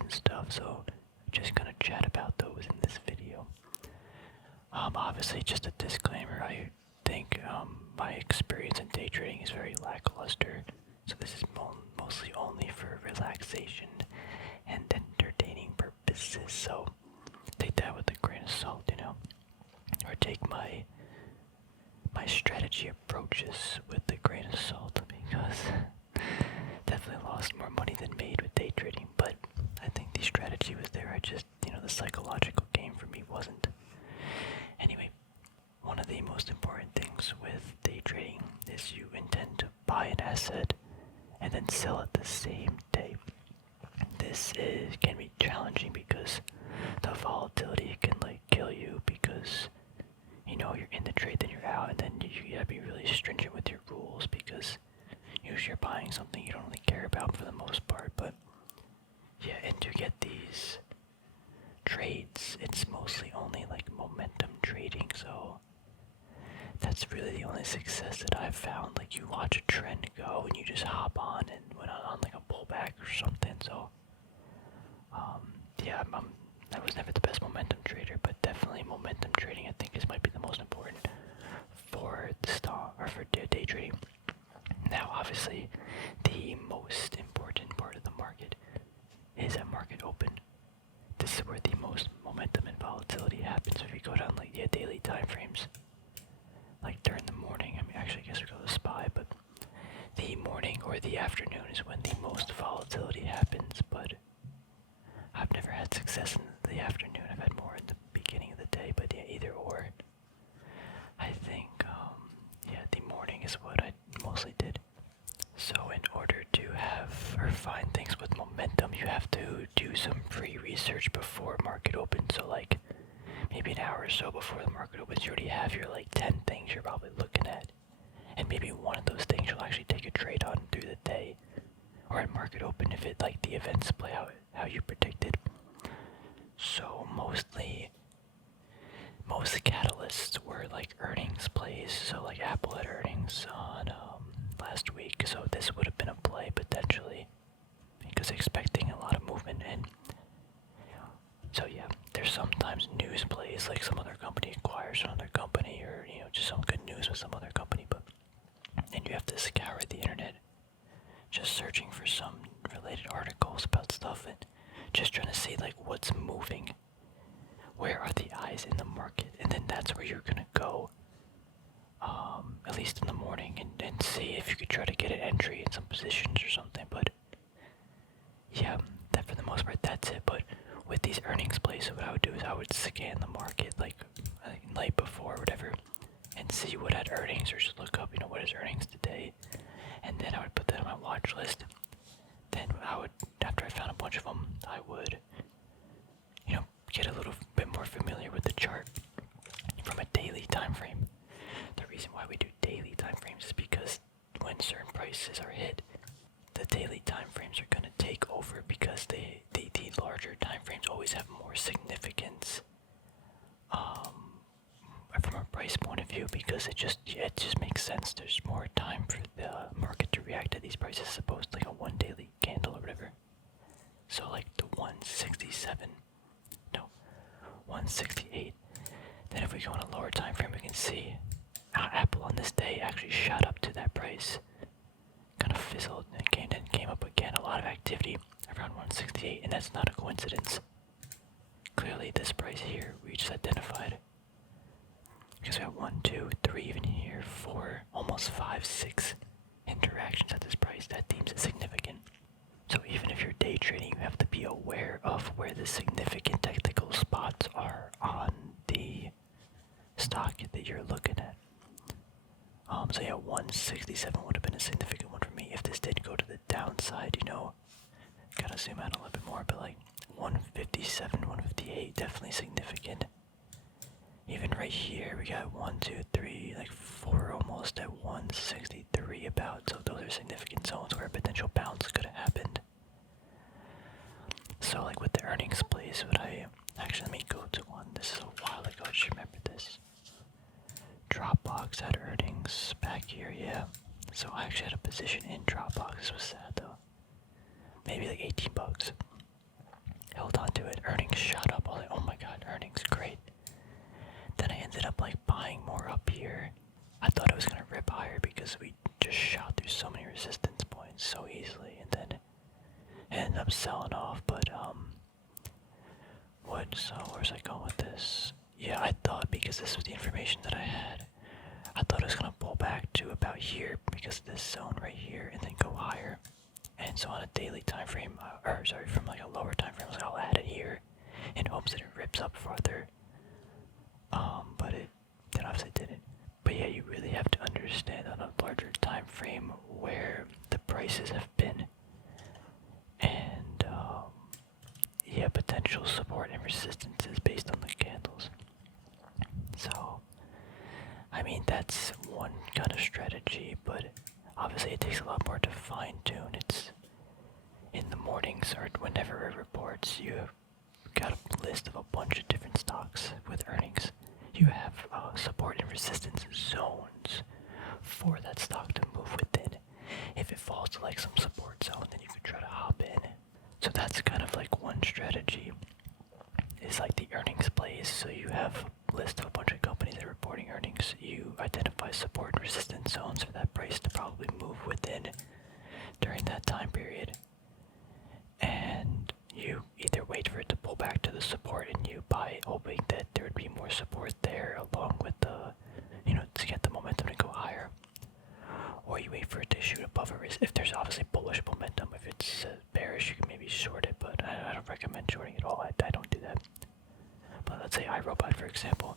and stuff, so just gonna chat about those in this video. Obviously, just a disclaimer, I think my experience in day trading is very lackluster, so this is mostly only for relaxation and entertaining purposes, so take that with a grain of salt, or take my strategy approaches with a grain of salt, because definitely lost more money than made with day trading, but I think the strategy was there. I just, the psychological game for me wasn't. Anyway, one of the most important things with day trading is you intend to buy an asset and then sell it the same day. This can be challenging because the volatility can kill you, because you're in the trade, then you're out, and then you gotta be really stringent with your rules, because usually you're buying something you don't really care about for the most part. But yeah, and to get these trades, it's mostly only momentum trading, so that's really the only success that I've found. You watch a trend go and you just hop on and went on a pullback or something. So yeah, I was never the best momentum trader, but definitely momentum trading I think might be the most important for the stock or for day trading. Now, obviously, the most important part of the market is at market open. This is where the most momentum and volatility happens. If you go down the daily time frames, during the morning, actually I guess we go to SPY, but the morning or the afternoon is when the most volatility happens. But I've never had success in the afternoon. I've had more in the beginning of the day, but yeah, either or. I think, the morning is what I mostly did. So in order to have or find things with momentum, you have to do some pre-research before market open. So maybe an hour or so before the market opens, you already have your 10 things you're probably looking at. And maybe one of those things you'll actually take a trade on through the day. Or at market open if the events play out how you predicted. So most catalysts were earnings plays. So Apple had earnings on last week, so this would have been a play potentially, because expecting a lot of movement. And so yeah, there's sometimes news plays, some other company acquires another company, or just some good news with some other company. But then you have to scour the internet, just searching for some related articles about stuff and just trying to see what's moving. Where are the eyes in the market? And then that's where you're gonna go, at least in the morning, and see if you could try to get an entry in some positions or something. But yeah, that for the most part, that's it. But with these earnings plays, what I would do is I would scan the market night before or whatever, and see what had earnings, or just look up, what is earnings today, and then I would put that on my watch list. Then I would, after I found a bunch of them, I would, get a little bit more familiar with the chart from a daily time frame. The reason why we do daily time frames is because when certain prices are hit, the daily time frames are going to take over, because the larger time frames always have more significance from a price point of view, because it just makes sense. There's more time for the market to react to these prices, as opposed to a one daily candle or whatever. So the 168. Then if we go on a lower time frame, we can see how Apple on this day actually shot up to that price, kind of fizzled, and came up again. A lot of activity around 168, and that's not a coincidence. Clearly, this price here we just identified, because we have 1, 2, 3, even here, 4, almost 5, 6 interactions at this price. That deems it significant. So even if you're day trading, you have to be aware of where the significant technical spots are on the stock that you're looking at. So yeah, 167 would have been a significant one for me. If this did go to the downside, gotta zoom out a little bit more, but 157, 158, definitely significant. Even right here, we got 1, 2, 3, 4 almost at 163 about. So those are significant zones where a potential bounce could have happened. So with the earnings plays, let me go to one. This is a while ago, I just remember this. Dropbox had earnings back here, yeah. So I actually had a position in Dropbox. This was sad though. Maybe $18. because we just shot through so many resistance points so easily, and then ended up selling off. But where's I going with this? Yeah, I thought, because this was the information that I had, I thought it was gonna pull back to about here because of this zone right here, and then go higher. And so on a daily time frame, from like a lower time frame, I'll add it here in hopes that it rips up farther. But it obviously didn't. But yeah, you really have to understand on a larger time frame where the prices have been, and yeah, potential support and resistance is based on the candles. So, I mean, that's one kind of strategy, but obviously it takes a lot more to fine tune. It's in the mornings or whenever it reports, you have got a list of a bunch of different stocks with earnings. You have support and resistance zones for that stock to move within. If it falls to like some support zone, then you can try to hop in. So that's kind of like one strategy, is like the earnings plays. So you have a list of a bunch of companies that are reporting earnings. You identify support and resistance zones for that price to probably move within during that time period. And you either wait for it to pull back to the support and you buy, hoping that there would be more support there along with the, to get the momentum to go higher. Or you wait for it to shoot above it. If there's obviously bullish momentum, if it's bearish, you can maybe short it, but I don't recommend shorting at all. I don't do that. But let's say iRobot, for example,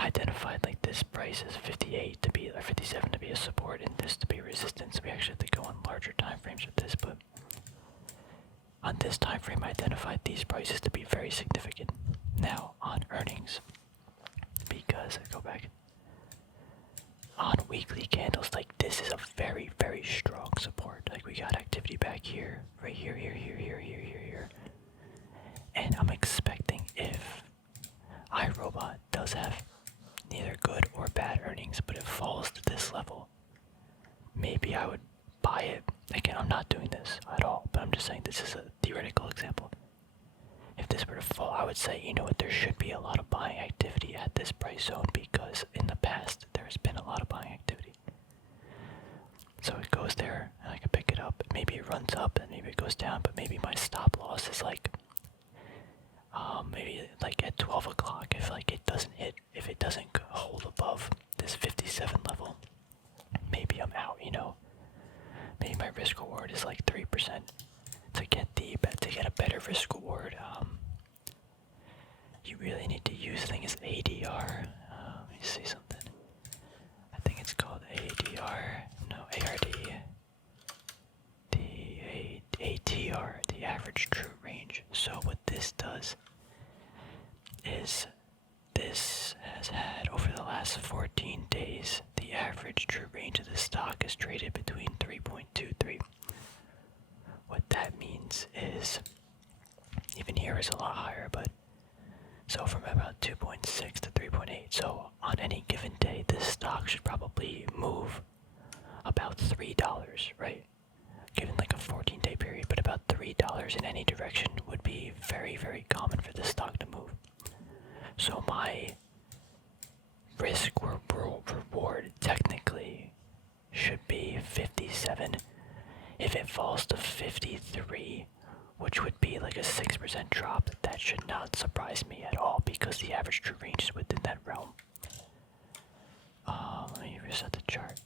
identified like this price as 58 to be, or 57 to be a support, and this to be resistance. We actually have to go on larger time frames with this, but on this time frame, I identified these prices to be very significant. Now, on earnings, because I go back, on weekly candles, like this is a very, very strong support. Like we got activity back here, right here, here. And I'm expecting, if iRobot does have neither good or bad earnings, but it falls to this level, maybe I would buy it. Again, I'm not doing this at all, but I'm just saying this is a theoretical example. If this were to fall, I would say, you know what, there should be a lot of buying activity at this price zone, because in the past there has been a lot of buying activity. So it goes there, and I can pick it up. Maybe it runs up, and maybe it goes down, but maybe my stop loss is like, maybe like at 12 o'clock, if like it doesn't hit, if it doesn't hold above this 57 level, maybe I'm out, Maybe my risk reward is like 3%. To get a better risk reward, you really need to use things ADR. Let me see something. I think it's called ADR. No, ARD. The ATR, the average true range. So what this does is, this has had, over the last 14 days, the average true range of the stock is traded between 3.23. What that means is, even here is a lot higher, but so from about 2.6 to 3.8. So on any given day, this stock should probably move about $3, right? Given like a 14-day period, but about $3 in any direction would be very, very common for this stock to move. So my risk reward technically should be 57. If it falls to 53, which would be like a 6% drop, that should not surprise me at all, because the average true range is within that realm. Let me reset the chart.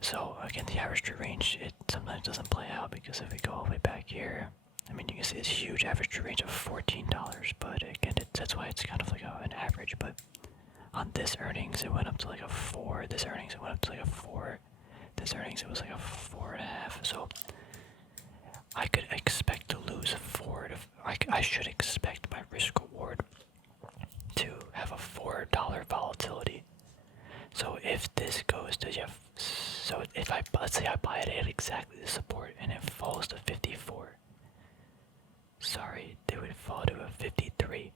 So again, the average true range, it sometimes doesn't play out, because if we go all the way back here, I mean, you can see this huge average true range of $14, but again, that's why it's kind of like an average. But on this earnings, it went up to like a 4. This earnings, it went up to like a 4. This earnings, it was like a 4.5. So I could expect to lose 4 to, I should expect my risk reward to have a $4 volatility. So if this goes to, so if let's say I buy it at exactly the support and it falls to 54, sorry, they would fall to a 53.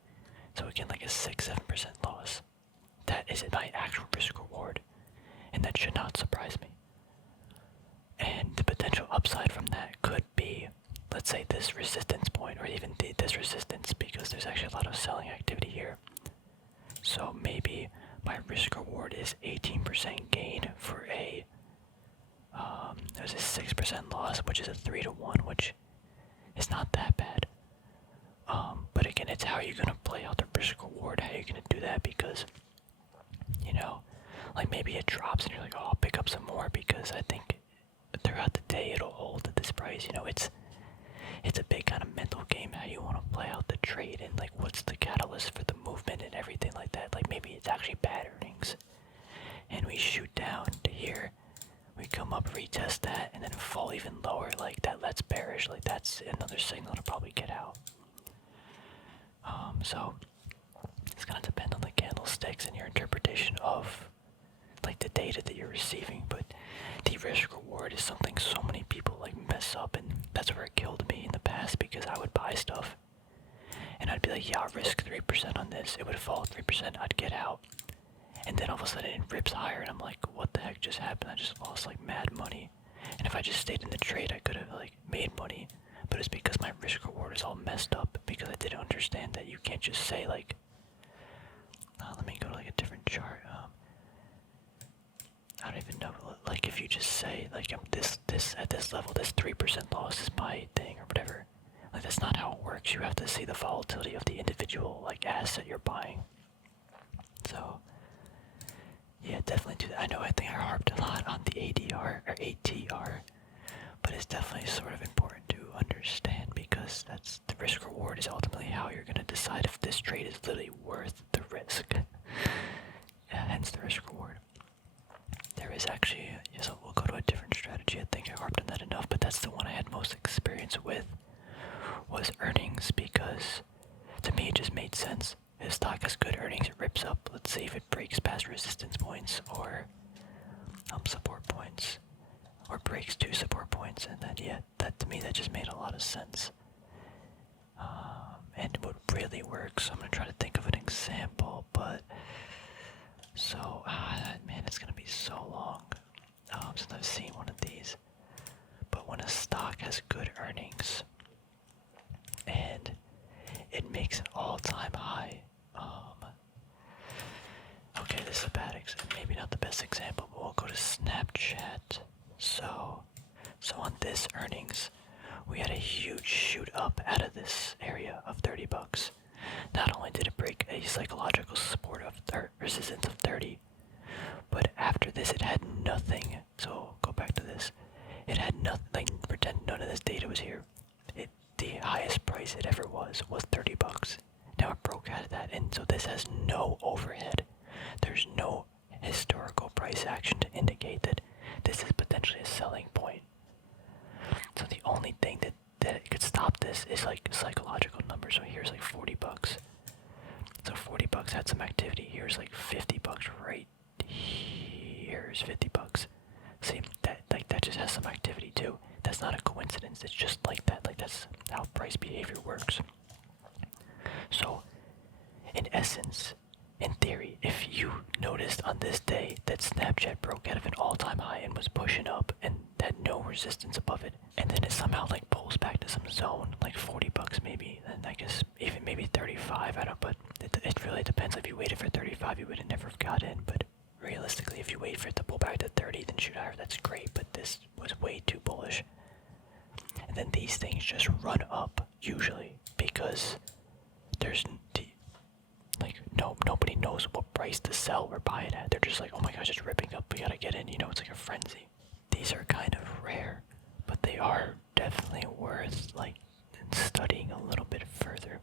So again, like a 6-7% loss. That is my actual risk reward, and that should not surprise me. And the potential upside from that could be, let's say, this resistance point, or even this resistance, because there's actually a lot of selling activity here. So maybe my risk reward is 18% gain for there's a 6% loss, which is a 3 to 1, which is not that bad. But again, it's how you're gonna play out the risk reward, how you're gonna do that, because, like maybe it drops and you're like, oh, I'll pick up some more because I think throughout the day it'll hold at this price. It's a big kind of mental game how you want to play out the trade and like what's the catalyst for the movement and everything like that. Like maybe it's actually bad earnings and we shoot down to here, we come up, retest that, and then fall even lower. Like that's bearish. Like that's another signal to probably get out. So it's gonna depend on the candlesticks and your interpretation of like the data that you're receiving. But the risk reward is something so many people like mess up, and that's where it killed me in the past, because I would buy stuff and I'd be like, yeah, I'll risk 3% on this. It would fall 3%, I'd get out, and then all of a sudden it rips higher and I'm like, what the heck just happened? I just lost like mad money. And if I just stayed in the trade, I could have like made money, but it's because my risk reward is all messed up, because I didn't understand that you can't just say like, let me go to like a different chart. I don't even know, like if you just say like this at this level, this 3% loss is my thing or whatever. Like that's not how it works. You have to see the volatility of the individual like asset you're buying. So yeah, definitely do that. I think I harped a lot on the ADR or ATR, but it's definitely sort of important to understand, because that's the risk reward is ultimately how you're gonna decide if this trade is literally worth the risk. Hence the risk reward. There is actually, so we'll go to a different strategy. I think I harped on that enough, but that's the one I had most experience with, was earnings, because to me it just made sense. If stock has good earnings, it rips up. Let's see if it breaks past resistance points or support points, or breaks to support points, and then yeah, that to me that just made a lot of sense. And what really works, I'm gonna try to think of an example, but so man, it's gonna be so long since I've seen one of these. But when a stock has good earnings and it makes an all-time high, okay, this is a bad example, maybe not the best example, but we'll go to Snapchat. So on this earnings, we had a huge shoot up out of this area of $30. Not only did it break a psychological support of resistance of 30, but after this it had nothing. So go back to this. It had nothing. Like, pretend none of this data was here. The highest price it ever was $30. Now it broke out of that, and so this has no overhead. There's no historical price action to indicate that this is potentially a selling point. So the only thing that could stop this is like psychological numbers. So here's like $40. So $40 had some activity. Here's like $50 right here's $50. See, that just has some activity too. That's not a coincidence. It's just like that. Like that's how price behavior works. So, in essence, in theory, if you noticed on this day that Snapchat broke out of an all-time high and was pushing up and had no resistance above it, and then it somehow like pulls back to some zone, like $40 maybe, and I guess even maybe 35, I don't know, but it really depends. If you waited for 35, you would have never got in, but realistically, if you wait for it to pull back to 30, then shoot higher, that's great, but this was way too bullish. And then these things just run up, usually, because there's nobody knows what price to sell or buy it at. They're just like, oh my gosh, it's ripping up, we gotta get in, it's like a frenzy. These are kind of rare, but they are definitely worth like studying a little bit further.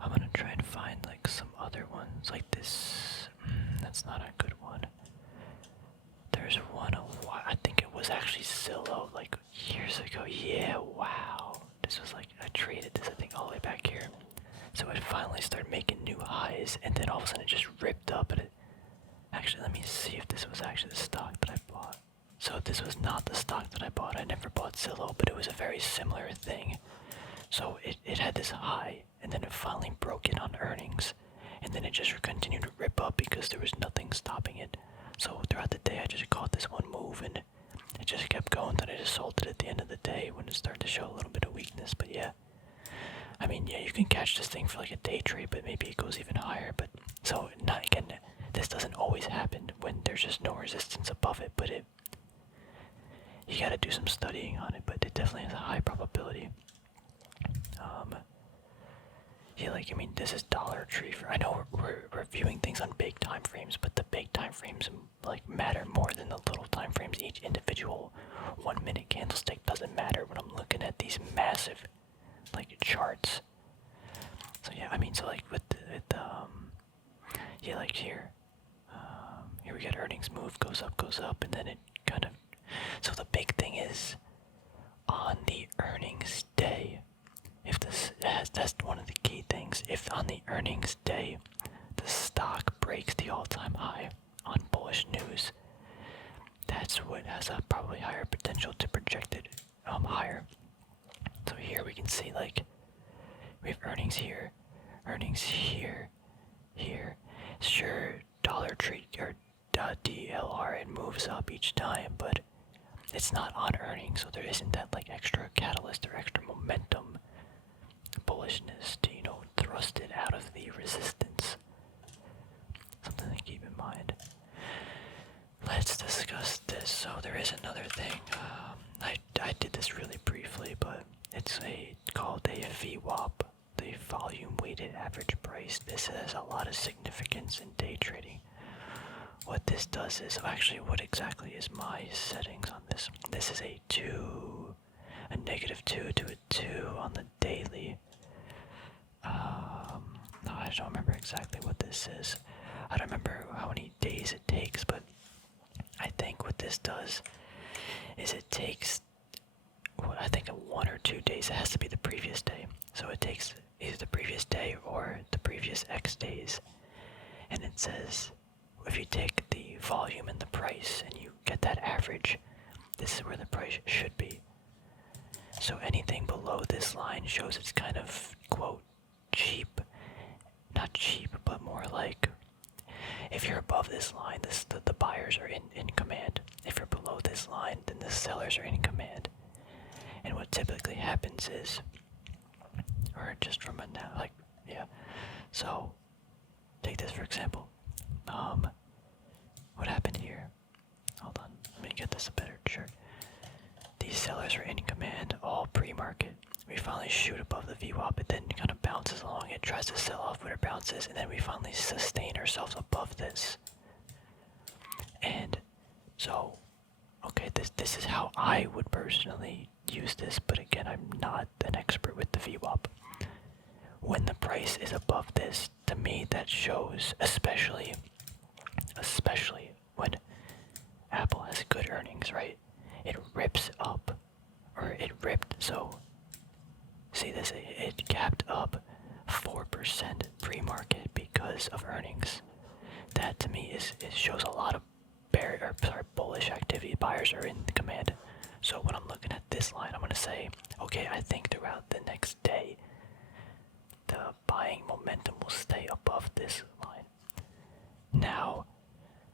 I'm gonna try and find like some other ones like this. That's not a good one. There's one, I think it was actually Zillow like years ago. Yeah, wow. This was like, I traded this I think all the way back here. So it finally started making new highs, and then all of a sudden it just ripped up. And actually, let me see if this was actually the stock that I bought. So this was not the stock that I bought. I never bought Zillow, but it was a very similar thing. So it had this high, and then it finally broke in on earnings, and then it just continued to rip up because there was nothing stopping it. So throughout the day, I just caught this one move, and it just kept going. Then I just sold it at the end of the day when it started to show a little bit of weakness. But yeah. I mean, yeah, you can catch this thing for like a day trade, but maybe it goes even higher. But so, this doesn't always happen when there's just no resistance above it, but you gotta do some studying on it, but it definitely has a high probability. Yeah, like, I mean, this is Dollar Tree. I know we're reviewing things on big time frames, but the big time frames, like, matter more than the little time frames. Each individual 1 minute candlestick doesn't matter when I'm looking at these massive, like, charts. So yeah, I mean, so like yeah, like here we get earnings move, goes up, and then it kind of, so the big thing is, on the earnings day, if that's one of the key things, if on the earnings day, the stock breaks the all-time high on bullish news, that's what has a probably higher potential to project it higher. So here we can see, like, we have earnings here, here. Sure, Dollar Tree or DLR, it moves up each time, but it's not on earnings, so there isn't that, like, extra catalyst or extra momentum bullishness to, thrust it out of the resistance. Something to keep in mind. Let's discuss this. So there is another thing. I did this really briefly, but it's called a VWAP, the volume weighted average price. This has a lot of significance in day trading. What this does is, actually, what exactly is my settings on this? This is a -2 to a 2 on the daily. No, I don't remember exactly what this is. I don't remember how many days it takes, but I think what this does is it takes, well, I think 1 or 2 days. It has to be the previous day. So it takes either the previous day or the previous X days. And it says, if you take the volume and the price and you get that average, this is where the price should be. So anything below this line shows it's kind of, quote, cheap. Not cheap, but more like, if you're above this line, the buyers are in command. If you're below this line, then the sellers are in command. And what typically happens is, or just from a now, like, yeah. So, take this for example. What happened here? Hold on, let me get this a better chart. These sellers are in command all pre-market. We finally shoot above the VWAP, it then kind of bounces along, it tries to sell off when it bounces, and then we finally sustain ourselves above this. And so, okay, this is how I would personally use this, but again, I'm not an expert with the VWAP. When the price is above this, to me that shows, especially when Apple has good earnings, right? It rips up, or it ripped, so see this, it gapped up 4% pre-market because of earnings. That to me shows a lot of bullish activity. Buyers are in command. So when I'm looking at this line, I'm gonna say, okay, I think throughout the next day, the buying momentum will stay above this line. Now,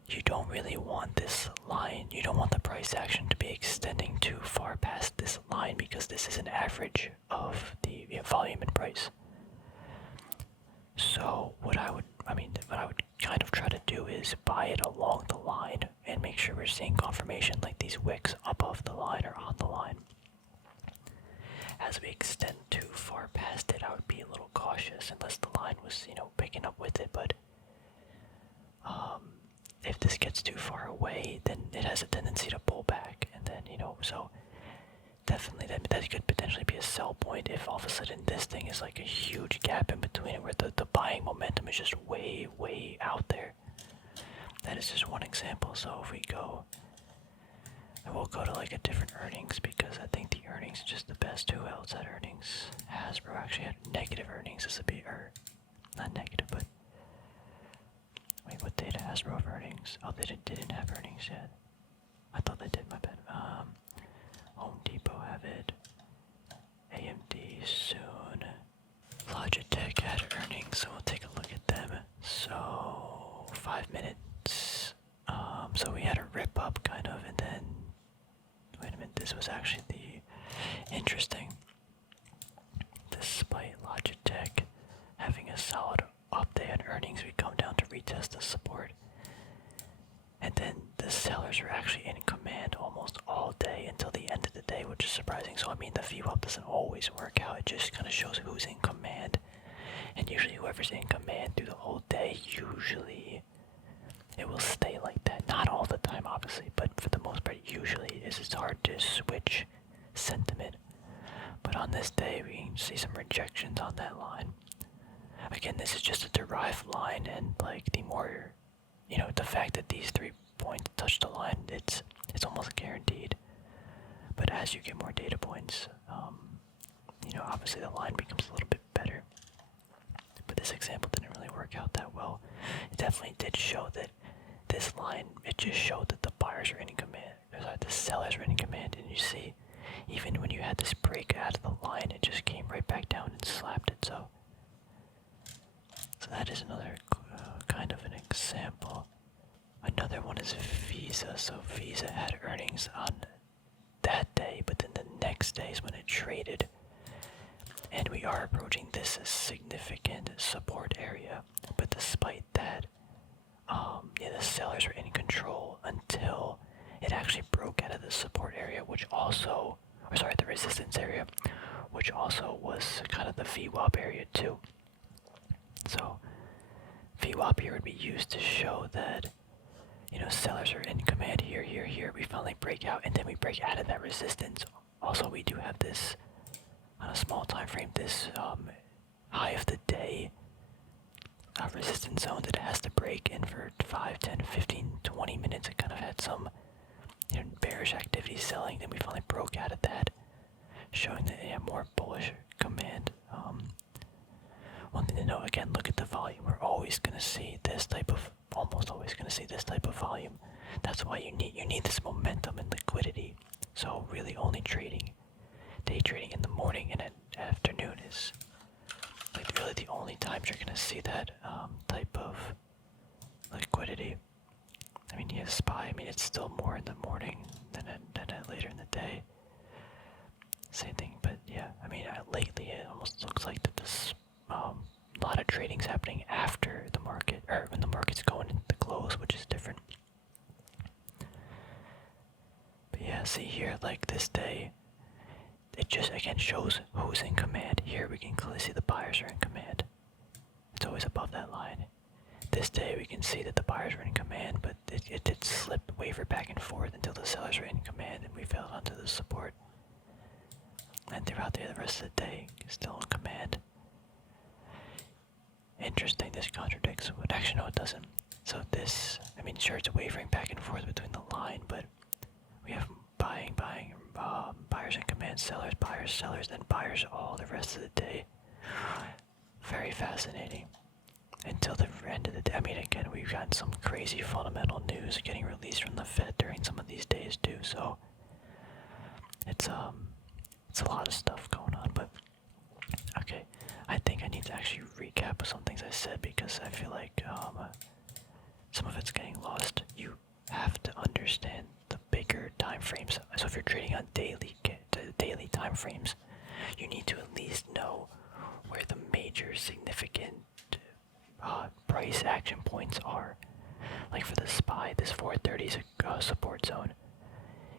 you don't really want this line, you don't want the price action to be extending too far past this line, because this is an average of the volume and price. So what I would kind of try to do is buy it along the line and make sure we're seeing confirmation, like these wicks above the line or on the line. As we extend too far past it, I would be a little cautious unless the line was, picking up with it, but if this gets too far away, then it has a tendency to pull back, and then, so definitely that could potentially be a sell point if all of a sudden this thing is like a huge gap in between it where the buying momentum is just way, way out there. That is just one example. So if we go, and we'll go to like a different earnings, because I think the earnings is just the best. Who else had earnings? Hasbro actually had negative earnings. This would be, or not negative, but wait, what data Hasbro have earnings? Oh, they didn't have earnings yet. I thought they did, my bad. Home Depot have it. AMD soon. Logitech had earnings, so we'll take a look at them. So 5 minutes. So we had a rip up kind of, and then wait a minute, this was actually the interesting. Despite Logitech having a solid up day on earnings, we come down to retest the support. always work out. It just kind of shows who's in command. And usually whoever's in command through the whole day, usually it will stay like that. Not all the time, obviously, but for the most part, usually it's hard to switch sentiment. But on this day, we can see some rejections on that line. Again, this is just a derived line, and like the more, the fact that these 3 points touch the line, it's almost guaranteed. But as you get more data points, obviously the line becomes a little bit better. But this example didn't really work out that well. It definitely did show that this line, it just showed that the buyers are in command, the sellers are in command, and you see, even when you had this break out of the line, it just came right back down and slapped it. So that is another kind of an example. Another one is Visa. So Visa had earnings on that day, but then the next day is when it traded. And we are approaching this significant support area. But despite that, the sellers are in control until it actually broke out of the support area, the resistance area, which also was kind of the VWAP area too. So VWAP here would be used to show that, sellers are in command here, here, here. We finally break out, and then we break out of that resistance. Also, we do have this, on a small time frame, this high of the day resistance zone that it has to break in for 5, 10, 15, 20 minutes. It kind of had some bearish activity selling, then we finally broke out of that, showing that it had more bullish command. One thing to note, again, look at the volume. We're always going to see this type of, almost always going to see this type of volume. That's why you need this momentum and liquidity. So really only day trading in the morning and at afternoon is like really the only times you're going to see that type of liquidity. I mean, SPY, it's still more in the morning than later in the day. Same thing, but yeah, lately it almost looks like that this a lot of trading's happening after the market, or when the market's going into the close, which is different. But yeah, see here, like this day, it just again shows who's in command. Here we can clearly see the buyers are in command. It's always above that line. This day we can see that the buyers were in command, but it did slip, waver back and forth until the sellers were in command, and we fell onto the support. And throughout the rest of the day, still in command. Interesting, this contradicts, but actually no, it doesn't. So this, sure, it's wavering back and forth between the line, but we have buying, buyers in command, sellers, buyers, sellers, then buyers all the rest of the day. Very fascinating. Until the end of the day. Again, we've gotten some crazy fundamental news getting released from the Fed during some of these days too, so it's a lot of stuff going on. But okay, I think I need to actually recap some things I said, because I feel like some of it's getting lost. You have to understand the bigger time frames. So if you're trading on daily time frames, you need to at least know where the major significant price action points are. Like for the SPY, this 430 is a support zone,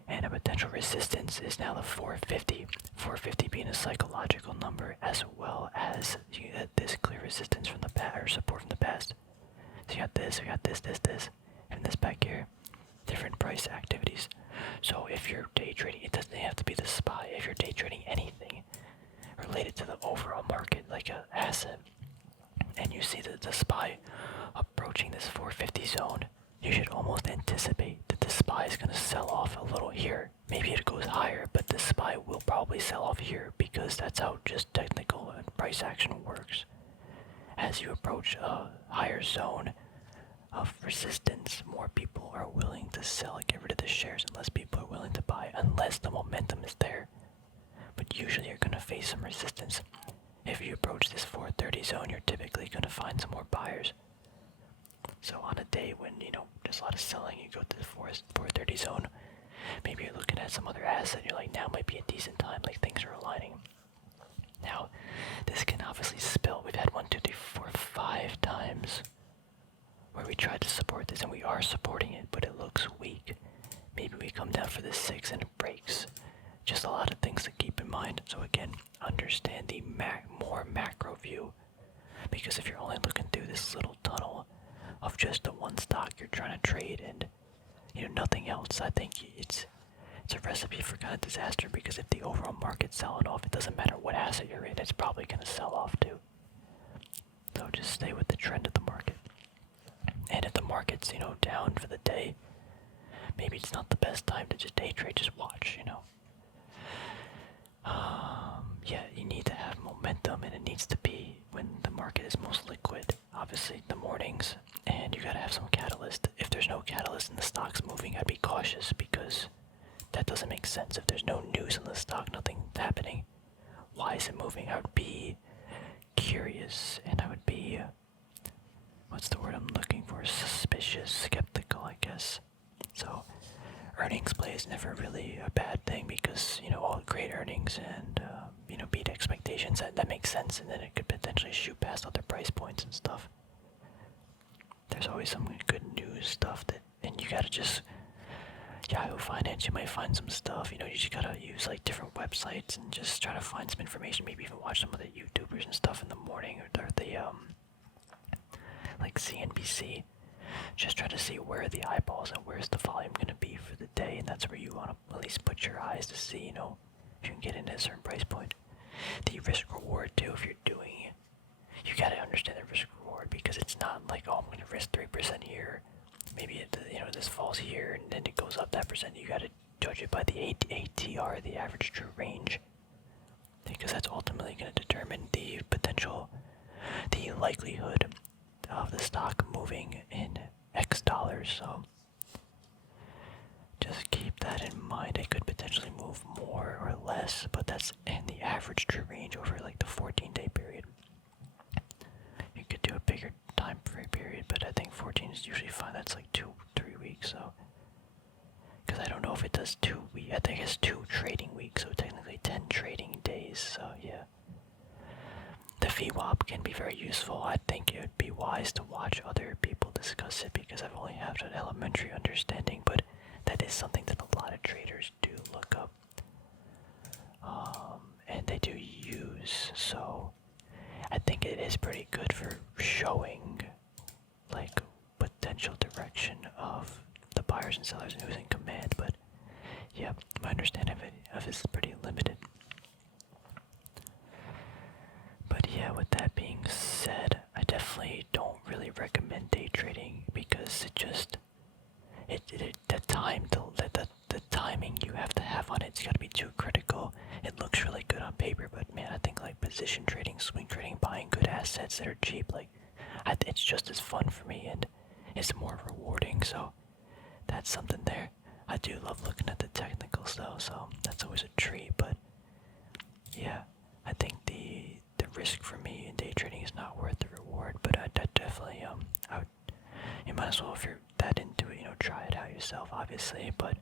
and a potential resistance is now the 450. 450 being a psychological number, as well as you had this clear resistance from the past, or support from the past. So you got this, and this back here. Different price activities. So if you're day trading, it doesn't have to be the SPY. If you're day trading anything related to the overall market, like an asset, and you see the SPY approaching this 450 zone, you should almost anticipate that the SPY is going to sell off a little here. Maybe it goes higher, but the SPY will probably sell off here, because that's how just technical and price action works. As you approach a higher zone of resistance, more people are willing to sell and get rid of the shares, and less people are willing to buy, unless the momentum is there. But usually you're going to face some resistance. If you approach this 430 zone, you're typically going to find some more buyers. So on a day when, there's a lot of selling, you go to the 430 zone, maybe you're looking at some other asset, you're like, now might be a decent time, like things are aligning. Now, this can obviously spill. We've had 1, 2, 3, 4, 5 times where we tried to support this, and we are supporting it, but it looks weak. Maybe we come down for the 6 and it breaks. Just a lot of things to keep in mind. So again, understand the more macro view. Because if you're only looking through this little tunnel of just the one stock you're trying to trade and nothing else, I think it's a recipe for kind of disaster. Because if the overall market's selling off, it doesn't matter what asset you're in, it's probably going to sell off too. So just stay with the trend of the market. And if the market's down for the day, maybe it's not the best time to just day trade. Just watch. Yeah, you need to have momentum, and it needs to be when the market is most liquid. Obviously, the mornings, and you gotta have some catalyst. If there's no catalyst and the stock's moving, I'd be cautious because that doesn't make sense. If there's no news in the stock, nothing happening, why is it moving? I would be curious, and I would be, what's the word I'm looking for? Suspicious, skeptical, I guess. So, earnings play is never really a bad thing because, all great earnings and, beat expectations, that makes sense, and then it could potentially shoot past other price points and stuff. There's always some good news stuff and you gotta just, Yahoo Finance, you might find some stuff, you just gotta use like different websites and just try to find some information, maybe even watch some of the YouTubers and stuff in the morning, or the, like CNBC. Just try to see where are the eyeballs and where's the volume going to be for the day, and that's where you want to at least put your eyes to see, if you can get into a certain price point. The risk reward too, if you're doing it, you got to understand the risk reward, because it's not like, oh, I'm going to risk 3% here, maybe it, this falls here and then it goes up that percent. You got to judge it by the ATR, the average true range, because that's ultimately going to determine the potential, the likelihood of the stock moving in X dollars. So just keep that in mind. It could potentially move more or less, but that's in the average true range over like the 14-day period. You could do a bigger time frame period, but I think 14 is usually fine. That's like 2-3 weeks. So because I don't know if it does 2 weeks. I think it's 2 trading weeks, so technically 10 trading days. So yeah. The VWAP can be very useful. I think it would be wise to watch other people discuss it, because I've only had an elementary understanding, but that is something that a lot of traders do look up. And they do use, so I think it is pretty good for showing like potential direction of the buyers and sellers and who's in command, but yeah, my understanding of it is pretty limited. But yeah, with that being said, I definitely don't really recommend day trading, because the timing you have to have on it's got to be too critical. It looks really good on paper, but man, I think like position trading, swing trading, buying good assets that are cheap, it's just as fun for me and it's more rewarding. So that's something there. I do love looking at the technicals though, so that's always a treat. But yeah, I think the risk for me in day trading is not worth the reward. But I definitely you might as well, if you're that into it, try it out yourself, obviously. But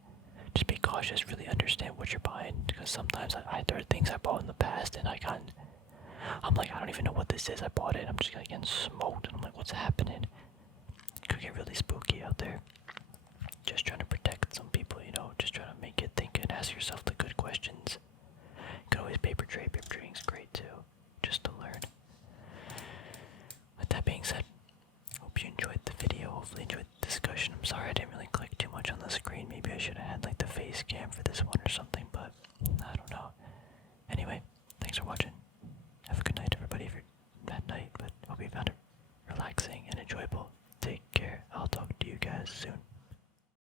just be cautious, really understand what you're buying, because sometimes there are things I bought in the past and I'm like, I don't even know what this is. I bought it, I'm just getting smoked, and I'm like, what's happening? It could get really spooky out there. Just trying to protect some people, just trying to make you think and ask yourself the good questions. You can always paper trade. Paper trading's great too, just to learn. With that being said, hope you enjoyed the video. Hopefully enjoyed the discussion. I'm sorry I didn't really click too much on the screen. Maybe I should have had like the face cam for this one or something, but I don't know. Anyway, thanks for watching.